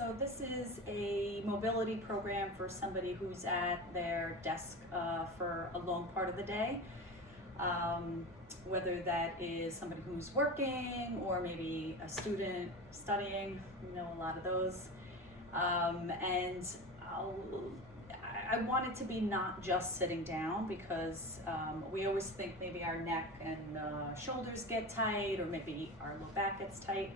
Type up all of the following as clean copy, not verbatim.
So this is a mobility program for somebody who's at their desk for a long part of the day. Whether that is somebody who's working or maybe a student studying, you know, a lot of those. And I want it to be not just sitting down, because we always think maybe our neck and shoulders get tight, or maybe our low back gets tight,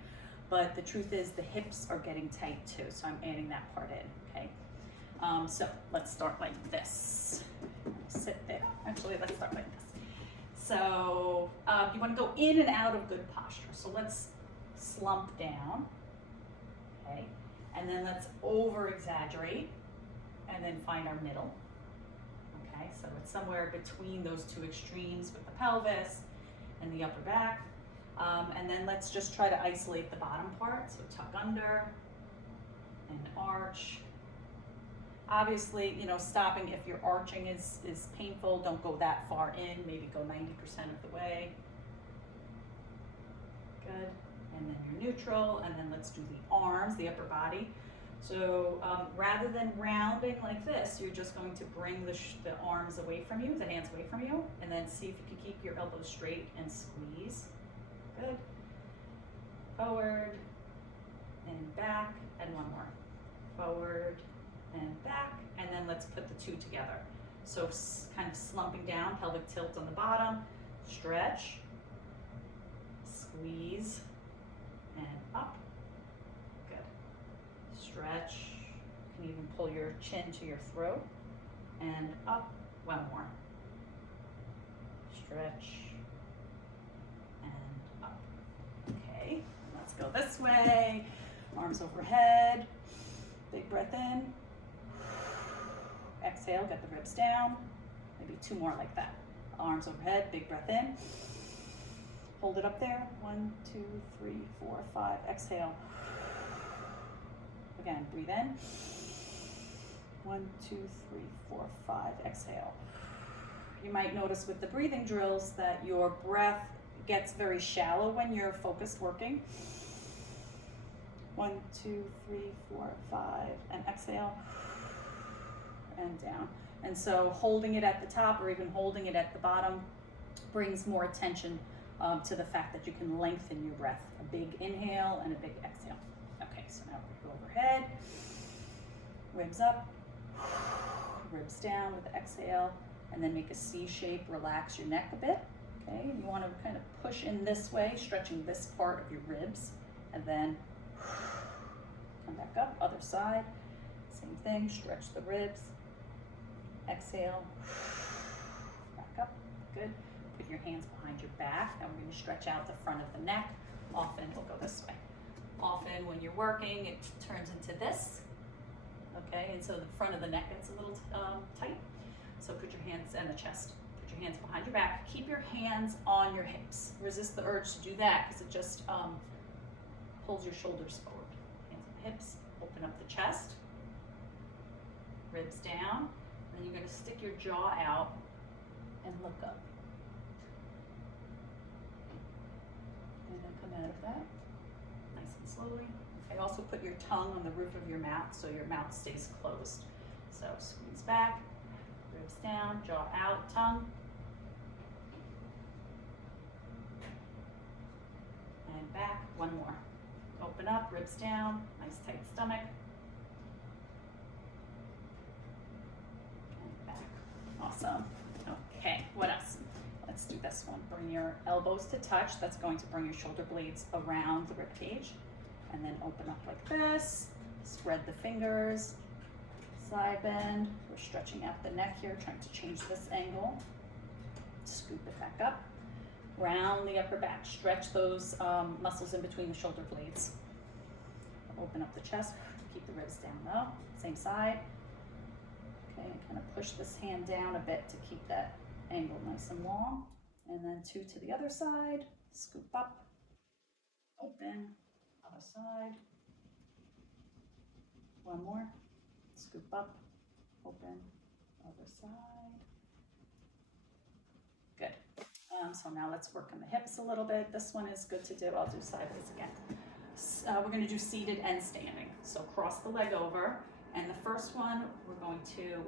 but the truth is the hips are getting tight too, so I'm adding that part in, okay? So let's start like this. Sit there. Actually, let's start like this. So you want to go in and out of good posture. So let's slump down, okay? And then let's over exaggerate, and then find our middle. Okay, so it's somewhere between those two extremes with the pelvis and the upper back. And then let's just try to isolate the bottom part. So tuck under and arch. Obviously, you know, stopping if your arching is painful, don't go that far in, maybe go 90% of the way. Good. And then you're neutral, and then let's do the arms, the upper body. So rather than rounding like this, you're just going to bring the arms away from you, the hands away from you, and then see if you can keep your elbows straight and squeeze. Good. Forward and back, and one more. Forward and back, and then let's put the two together. So kind of slumping down, pelvic tilt on the bottom, stretch, squeeze, and up. Stretch. You can even pull your chin to your throat, and up. One more. Stretch and up. Okay, let's go this way. Arms overhead. Big breath in. Exhale, get the ribs down. Maybe two more like that. Arms overhead, big breath in. Hold it up there. 1, 2, 3, 4, 5. Exhale. Again, breathe in. 1, 2, 3, 4, 5. Exhale. You might notice with the breathing drills that your breath gets very shallow when you're focused working. 1, 2, 3, 4, 5, and exhale, and down. And so holding it at the top or even holding it at the bottom brings more attention to the fact that you can lengthen your breath. A big inhale and a big exhale. Okay, so now we go overhead, ribs up, ribs down with the exhale, and then make a C shape, relax your neck a bit. Okay, you want to kind of push in this way, stretching this part of your ribs, and then come back up, other side, same thing, stretch the ribs, exhale, back up, good. Put your hands behind your back. Now we're going to stretch out the front of the neck. Often, we'll go this way. Often when you're working, it turns into this, okay? And so the front of the neck gets a little tight. So put your hands and the chest, put your hands behind your back. Keep your hands on your hips. Resist the urge to do that because it just pulls your shoulders forward. Hands on the hips, open up the chest, ribs down. And then you're going to stick your jaw out and look up. And then come out of that, nice and slowly. Okay, also put your tongue on the roof of your mouth so your mouth stays closed. So squeeze back, ribs down, jaw out, tongue. And back, one more. Open up, ribs down, nice tight stomach. And back, awesome. Okay, what else? Let's do this one. Bring your elbows to touch. That's going to bring your shoulder blades around the rib cage. And then open up like this. Spread the fingers. Side bend. We're stretching out the neck here, trying to change this angle. Scoop it back up. Round the upper back. Stretch those muscles in between the shoulder blades. Open up the chest. Keep the ribs down though. Same side. Okay, and kind of push this hand down a bit to keep that angle nice and long. And then two to the other side. Scoop up. Open. Other side. One more. Scoop up. Open. Other side. Good. So now let's work on the hips a little bit. This one is good to do. I'll do sideways again. we're going to do seated and standing. So cross the leg over, and the first one, we're going to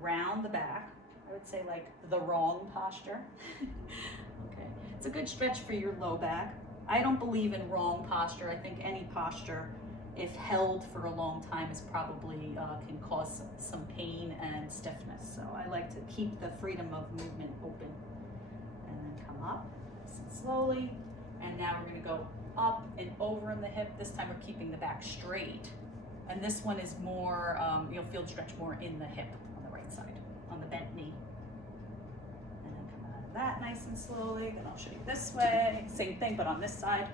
round the back. I would say like the wrong posture. Okay, it's a good stretch for your low back. I don't believe in wrong posture. I think any posture, if held for a long time, is probably can cause some pain and stiffness. So I like to keep the freedom of movement open. And then come up, sit slowly. And now we're gonna go up and over in the hip. This time we're keeping the back straight. And this one is more, you'll feel stretch more in the hip on the right side, on the bent knee. And then come out of that nice and slowly. Then I'll show you this way. Same thing, but on this side.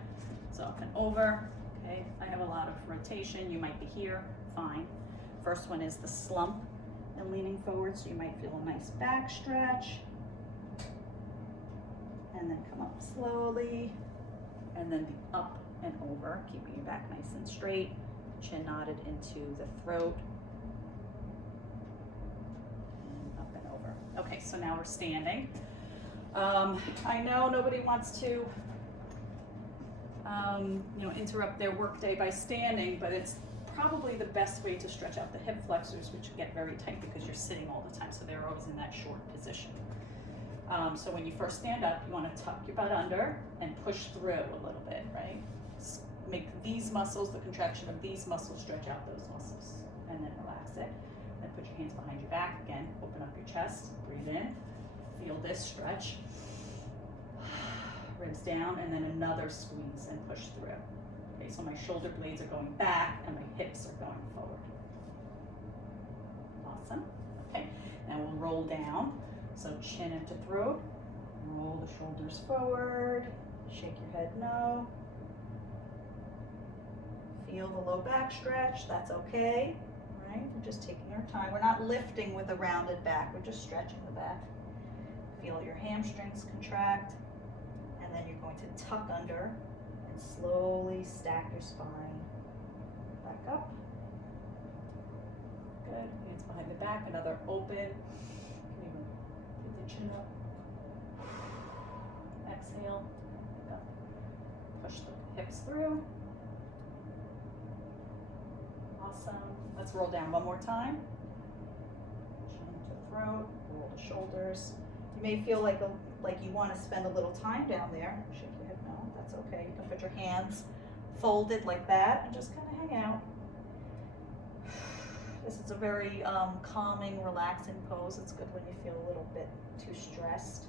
So up and over. Okay, I have a lot of rotation. You might be here, fine. First one is the slump and leaning forward, so you might feel a nice back stretch. And then come up slowly. And then the up and over, keeping your back nice and straight. Chin knotted into the throat. And up and over. Okay, so now we're standing. I know nobody wants to interrupt their workday by standing, but it's probably the best way to stretch out the hip flexors, which get very tight because you're sitting all the time, so they're always in that short position. So when you first stand up, you want to tuck your butt under and push through a little bit, right? Make these muscles, the contraction of these muscles, stretch out those muscles, and then relax it. Then put your hands behind your back again, open up your chest, breathe in, feel this stretch. Ribs down, and then another squeeze and push through. Okay, so my shoulder blades are going back and my hips are going forward. Awesome. Okay, now we'll roll down. So chin into throat, roll the shoulders forward, shake your head no. Feel the low back stretch, that's okay, right? We're just taking our time. We're not lifting with a rounded back, we're just stretching the back. Feel your hamstrings contract. And then you're going to tuck under and slowly stack your spine back up. Good. Hands behind the back, another open. You can even put the chin up. Exhale. Back up. Push the hips through. Awesome. Let's roll down one more time. Chin to throat, roll the shoulders. You may feel like you want to spend a little time down there. Shake your head no, that's okay. You can put your hands folded like that and just kind of hang out. This is a very calming, relaxing pose. It's good when you feel a little bit too stressed.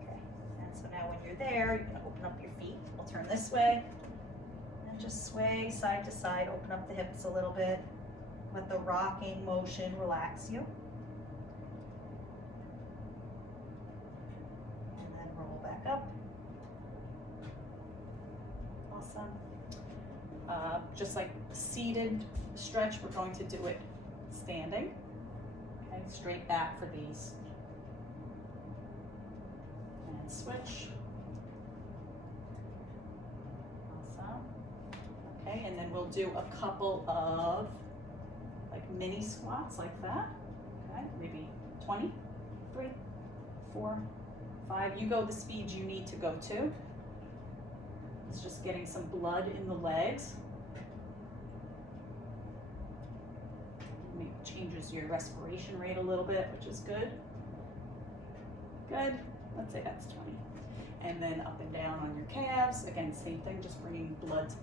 Okay, and so now when you're there, you're going to open up your feet. I'll turn this way and just sway side to side. Open up the hips a little bit. Let the rocking motion relax you. Up. Awesome. Just like seated stretch, we're going to do it standing. Okay, straight back for these. And switch. Awesome. Okay, and then we'll do a couple of like mini squats like that. Okay, maybe 20, 3, 4, 5. You go the speed you need to go to. It's just getting some blood in the legs. It changes your respiration rate a little bit, which is good. Good. Let's say that's 20. And then up and down on your calves. Again, same thing, just bringing blood to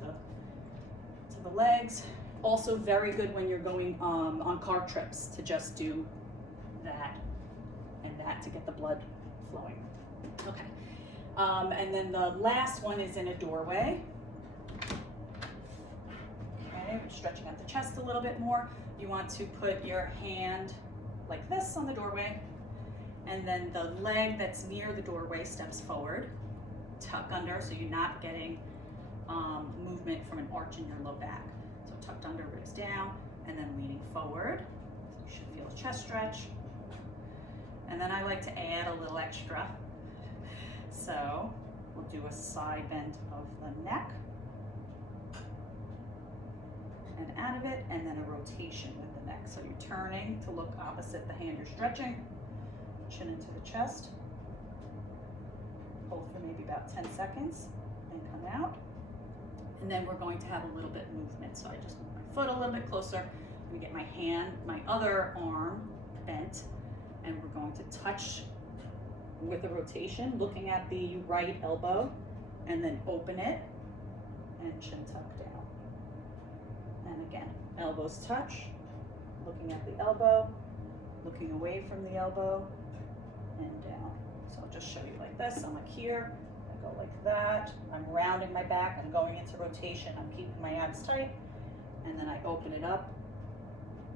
the legs. Also very good when you're going on car trips to just do that and that to get the blood flowing. Okay, and then the last one is in a doorway. Okay, stretching out the chest a little bit more. You want to put your hand like this on the doorway, and then the leg that's near the doorway steps forward, tuck under so you're not getting movement from an arch in your low back. So tucked under, ribs down, and then leaning forward. So you should feel a chest stretch. And then I like to add a little extra. So we'll do a side bend of the neck and out of it, and then a rotation with the neck. So you're turning to look opposite the hand you're stretching, chin into the chest. Hold for maybe about 10 seconds, and come out. And then we're going to have a little bit movement. So I just move my foot a little bit closer. I'm gonna get my hand, my other arm bent, and we're going to touch with a rotation, looking at the right elbow, and then open it and chin tuck down. And again, elbows touch, looking at the elbow, looking away from the elbow, and down. So I'll just show you like this. I'm like here, I go like that. I'm rounding my back, I'm going into rotation, I'm keeping my abs tight, and then I open it up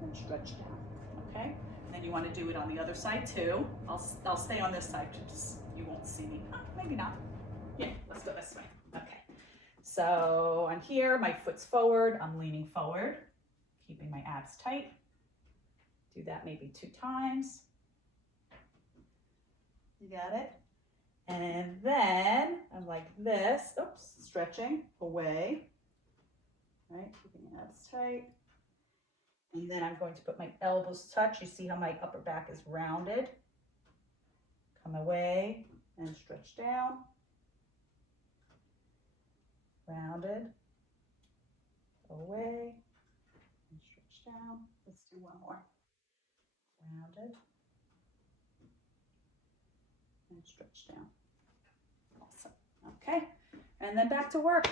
and stretch down, okay? And then you want to do it on the other side too. I'll stay on this side, just you won't see me. Oh, maybe not. Yeah, let's go this way. Okay. So on here, my foot's forward, I'm leaning forward, keeping my abs tight. Do that maybe 2 times. You got it? And then I'm like this, oops, stretching away, right? Keeping the abs tight. And then I'm going to put my elbows touch. You see how my upper back is rounded. Come away and stretch down. Rounded. Away and stretch down. Let's do one more. Rounded and stretch down. Awesome. Okay. And then back to work.